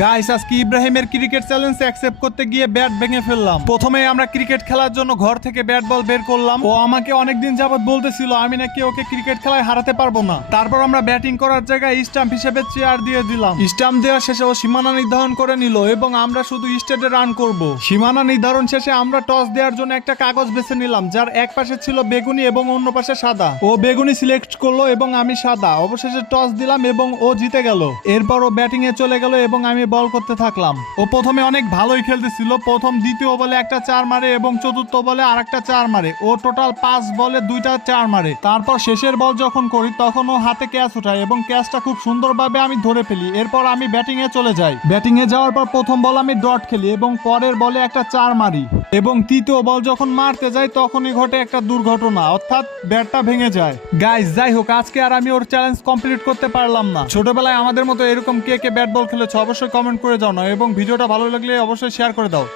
Guys আজকে ইব্রাহিমের cricket challenge accept করতে গিয়ে ব্যাট ভেঙে ফেললাম। প্রথমে আমরা ক্রিকেট খেলার জন্য ঘর থেকে ব্যাট বল বের করলাম। ও আমাকে অনেকদিন যাবত বলতেছিল আমি নাকি ওকে ক্রিকেট খেলায় হারাতে পারবো না। তারপর আমরা ব্যাটিং করার জায়গায় স্টাম্প হিসেবে চেয়ার দিয়ে দিলাম। স্টাম্প দেওয়ার শেষে ও সীমানা নির্ধারণ করে নিল এবং আমরা শুধু স্টেটে রান করব। সীমানা নির্ধারণ শেষে আমরা টস দেওয়ার জন্য একটা কাগজ বেছে নিলাম, যার এক পাশে ছিল বেগুনি এবং অন্য পাশে সাদা। ও বেগুনি সিলেক্ট করলো এবং আমি সাদা। অবশেষে টস দিলাম এবং ও জিতে গেল। এরপর ও ব্যাটিং এ চলে গেল এবং আমি বল করতে থাকলাম। ও প্রথমে অনেক ভালোই খেলতেছিল। প্রথম দ্বিতীয় বলে একটা 4 মারে এবং চতুর্থ বলে আরেকটা 4 মারে। ও টোটাল 5 বলে 2টা 4 মারে। তারপর শেষের বল যখন করি তখন ও হাতে ক্যাচ উঠায় এবং ক্যাচটা খুব সুন্দরভাবে আমি ধরে ফেলি। এরপর আমি ব্যাটিং এ চলে যাই। ব্যাটিং এ যাওয়ার পর প্রথম বল আমি ডট খেলি এবং পরের বলে একটা 4 মারি এবং তৃতীয় বল যখন মারতে যাই তখনই ঘটে একটা দুর্ঘটনা, অর্থাৎ ব্যাটটা ভেঙে যায়। গাইস যাই হোক, আজকে আর আমি ওর চ্যালেঞ্জ কমপ্লিট করতে পারলাম না। ছোটবেলায় আমাদের মতো এরকম কে কে ব্যাট বল খেলেছে অবশ্যই কমেন্ট করে জানাও এবং ভিডিওটা ভালো লাগলে অবশ্যই শেয়ার করে দাও।